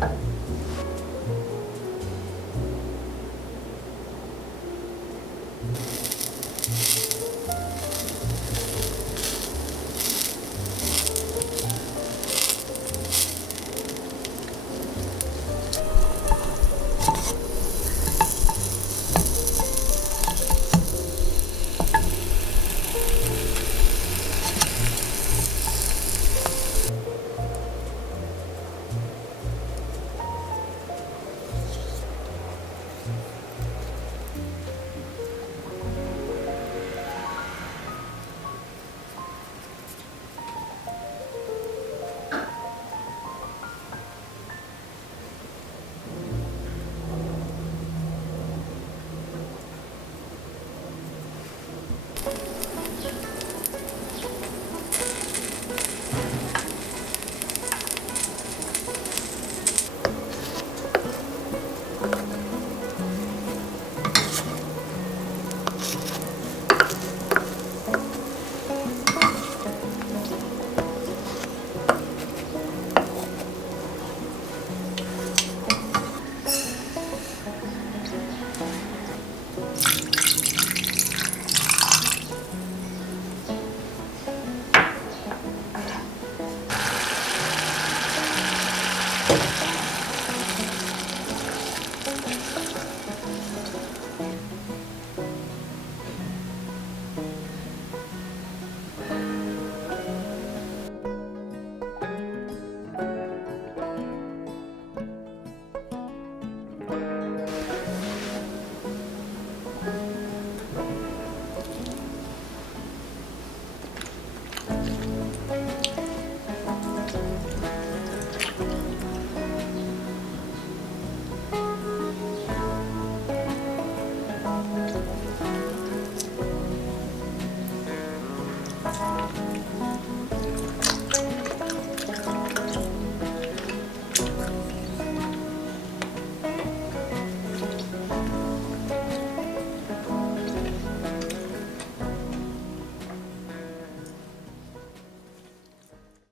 Thank uh you. -huh.